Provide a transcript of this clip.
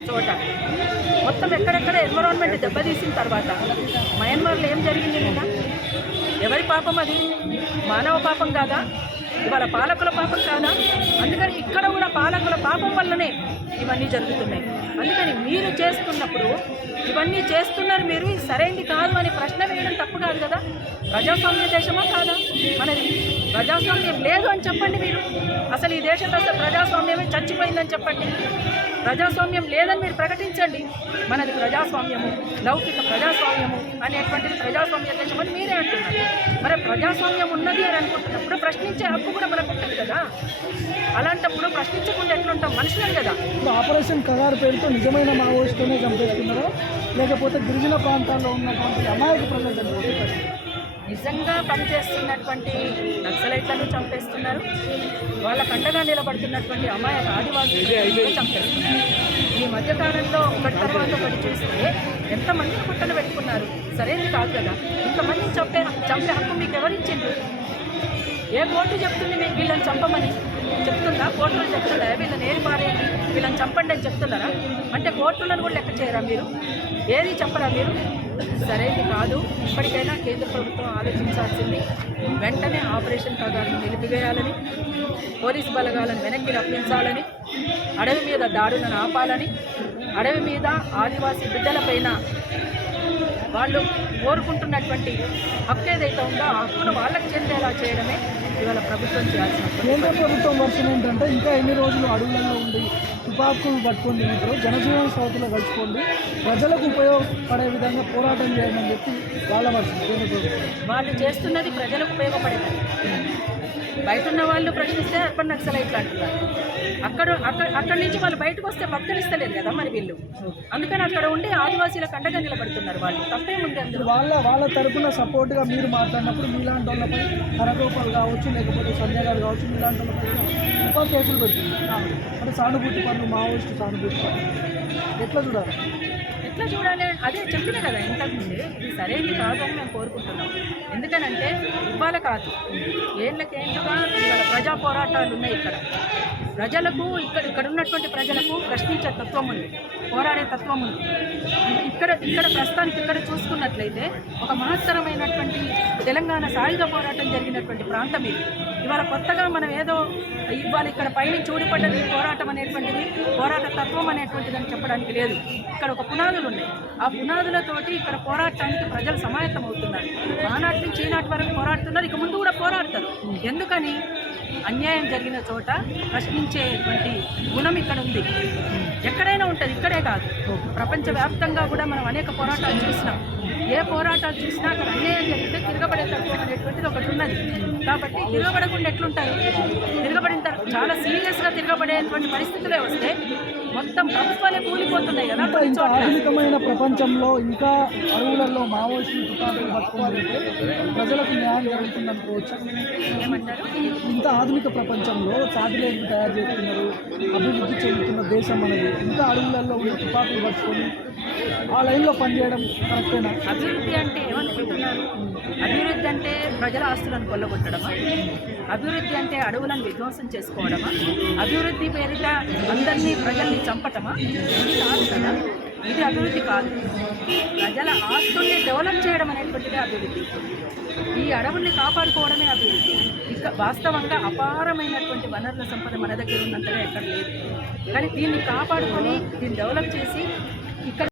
చోట. మొత్తం ఎక్కడెక్కడ ఎన్విరాన్మెంట్ దెబ్బతీసిన తర్వాత మయన్మార్లో ఏం జరిగింది నిన్న ఎవరి పాపం అది? మానవ పాపం కాదా? ఇవాళ పాలకుల పాపం కాదా? అందుకని ఇక్కడ కూడా పాలకుల పాపం వల్లనే ఇవన్నీ జరుగుతున్నాయి. అందుకని మీరు చేస్తున్నప్పుడు ఇవన్నీ చేస్తున్నారు మీరు ఇది సరైనది కాదు అని ప్రశ్న వేయడం తప్పు కాదు కదా? ప్రజాస్వామ్య దేశమా కాదా? మనది ప్రజాస్వామ్యం లేదు అని చెప్పండి మీరు. అసలు ఈ దేశంలో అసలు ప్రజాస్వామ్యమే చచ్చిపోయిందని చెప్పండి. ప్రజాస్వామ్యం లేదని మీరు ప్రకటించండి. మనది ప్రజాస్వామ్యము లౌకిక ప్రజాస్వామ్యము అనేటువంటిది ప్రజాస్వామ్య దేశం అని మీరే అంటున్నారు. మరి ప్రజాస్వామ్యం ఉన్నది అని అనుకుంటున్నప్పుడు ప్రశ్నించే హక్కు కూడా మనకు ఉంటుంది కదా. అలాంటప్పుడు ప్రశ్నించకుండా ఎట్లుంటాం? మనుషులం కదా. ఇప్పుడు ఆపరేషన్ కగారు పేరుతో నిజమైన మావోయిస్టునే చంపేస్తున్నారా? లేకపోతే గిరిజన ప్రాంతాల్లో ఉన్నటువంటి అమాయక ప్రజలు చంపేస్తున్నారు? నిజంగా పనిచేస్తున్నటువంటి నక్సలైట్లను చంపేస్తున్నారు. వాళ్ళ కండగా నిలబడుతున్నటువంటి అమాయక ఆదివాసులను చంపేస్తున్నారు. ఈ మధ్యకాలంలో ఒకటి తర్వాత ఒకటి చూస్తే ఎంతమందిని పుట్టలు పెట్టుకున్నారు? సరైనది కాదు కదా. ఇంతమందిని చంపే చంపే హక్కు మీకు ఎవరిచ్చింది? ఏ కోర్టు చెప్తుంది మీకు వీళ్ళని చంపమని? చెప్తుందా? కోర్టులు చెప్తుందా? వీళ్ళని ఏరి పారేయండి వీళ్ళని చంపండి అని చెప్తున్నారా? అంటే కోర్టులను కూడా లెక్క చేయరా మీరు? ఏది చెప్పరా మీరు? సరైనది కాదు. ఇప్పటికైనా కేంద్ర ప్రభుత్వం ఆలోచించాల్సింది వెంటనే ఆపరేషన్ కగారును నిలిపివేయాలని పోలీస్ బలగాలను వెనక్కి రప్పించాలని అడవి మీద దాడులను ఆపాలని అడవి మీద ఆదివాసీ బిడ్డలపైన వాళ్ళు కోరుకుంటున్నటువంటి హక్కు ఏదైతే ఉందో ఆ హక్కును వాళ్ళకి చెందేలా చేయడమే ఇవాళ ప్రభుత్వం చేయాల్సిన. కేంద్ర ప్రభుత్వం వర్షం ఏంటంటే ఇంకా ఎన్ని రోజులు అడవులలో ఉండి తుపాకులు పట్టుకొని తింటారు జనజీవన స్రోతులు కలుసుకోండి ప్రజలకు ఉపయోగపడే విధంగా పోరాటం చేయమని చెప్పి వాళ్ళ వర్షం కేంద్ర ప్రభుత్వం వాళ్ళు చేస్తున్నది ప్రజలకు ఉపయోగపడేది బయట ఉన్న వాళ్ళు ప్రశ్నిస్తే అక్కడ నక్సలైట్లు అంటున్నారు. అక్కడ అక్కడ అక్కడి నుంచి వాళ్ళు బయటకు వస్తే భక్తులిస్తలేదు కదా మరి వీళ్ళు. అందుకని అక్కడ ఉండి ఆదివాసీల కండగా నిలబడుతున్నారు వాళ్ళు. తప్పేముంది అందులో. వాళ్ళ వాళ్ళ తరపున సపోర్ట్గా మీరు మాట్లాడినప్పుడు మీలాంటి వాళ్ళపై హరగోపాల్ కావచ్చు లేకపోతే సంజయ్ గారు కావచ్చు మీలాంటి వాళ్ళపై ఉప కేసులు పెట్టింది అంటే సానుభూతి పనులు మావోయిస్టు సానుభూతి పనులు. ఎట్లా చూడాలి? ఎట్లా చూడాలి? అదే చెప్పిన కదా ఇంతకుముందే ఇది సరైనది కాదు అని మేము కోరుకుంటున్నాం. ఎందుకనంటే ఇవాళ కాదు ఏళ్ళకేళ్ళుగా ఇవాళ ప్రజా పోరాటాలు ఉన్నాయి ఇక్కడ. ప్రజలకు ఇక్కడ ఇక్కడ ఉన్నటువంటి ప్రజలకు ప్రశ్నించే తత్వం ఉంది పోరాడే తత్వం ఉంది. ఇక్కడ ఇక్కడ ప్రస్తుతానికి ఇక్కడ చూసుకున్నట్లయితే ఒక మహత్తరమైనటువంటి తెలంగాణ సాయుధ పోరాటం జరిగినటువంటి ప్రాంతం ఇది. ఇవాళ కొత్తగా మనం ఏదో ఇవాళ ఇక్కడ పైన చూడిపడ్డది పోరాటం అనేటువంటిది పోరాట తత్వం అనేటువంటిది అని చెప్పడానికి లేదు. ఇక్కడ ఒక పునాదులు ఉన్నాయి. ఆ పునాదులతోటి ఇక్కడ పోరాటానికి ప్రజలు సమాయత్తం అవుతున్నారు ఆనాటి నుంచి ఈనాటి వరకు పోరాడుతున్నారు. ఇక ముందు కూడా పోరాడతారు. ఎందుకని? అన్యాయం జరిగిన చోట ప్రశ్నించేటువంటి గుణం ఇక్కడ ఉంది. ఎక్కడైనా ఉంటుంది ఇక్కడే కాదు. ప్రపంచవ్యాప్తంగా కూడా మనం అనేక పోరాటాలు చూసినాం. ఏ పోరాటాలు చూసినా అక్కడ అన్యాయం జరిగితే తిరగబడే తత్వం అనేటువంటిది ఒకటి ఉన్నది. కాబట్టి తిరగబడకుండా ఎట్లుంటారు తిరగబడిన తర్వాత చాలా సీరియస్గా తిరగబడేటువంటి పరిస్థితులే వస్తే మొత్తం ప్రభుత్వాలే కూలిపోతున్నాయి కదా చోట్ల. ఆధునికమైన ప్రపంచంలో ఇంకా అడవులలో మావోయిస్టులు తుపాకులు పట్టుకోవాలంటే ప్రజలకు న్యాయం జరుగుతుందనుకోవచ్చు? ఏమంటారు? ఇంత ఆధునిక ప్రపంచంలో సాటిలైట్లు తయారు చేస్తున్నారు అభివృద్ధి చెందుతున్న దేశం అనేది ఇంకా అడవులలో ఉన్న తుపాకులు పట్టుకొని ఆ లైన్లో పనిచేయడం కరెక్టేనా? అభివృద్ధి అంటే ఏమనుకుంటున్నారు? అభివృద్ధి అంటే ప్రజల ఆస్తులను కొల్లగొట్టడమా? అభివృద్ధి అంటే అడవులను విధ్వంసం చేసుకోవడమా? అభివృద్ధి పేరిట అందరినీ ప్రజల్ని చంపటమా? ఇది కాదు కదా. ఇది అభివృద్ధి కాదు. ప్రజల ఆస్తుల్ని డెవలప్ చేయడం అనేటువంటిదే అభివృద్ధి. ఈ అడవుల్ని కాపాడుకోవడమే అభివృద్ధి. ఇక వాస్తవంగా అపారమైనటువంటి వనరుల సంపద మన దగ్గర ఉన్నంతగా ఎక్కడ లేదు. కానీ దీన్ని కాపాడుకొని దీన్ని డెవలప్ చేసి ఇక్కడ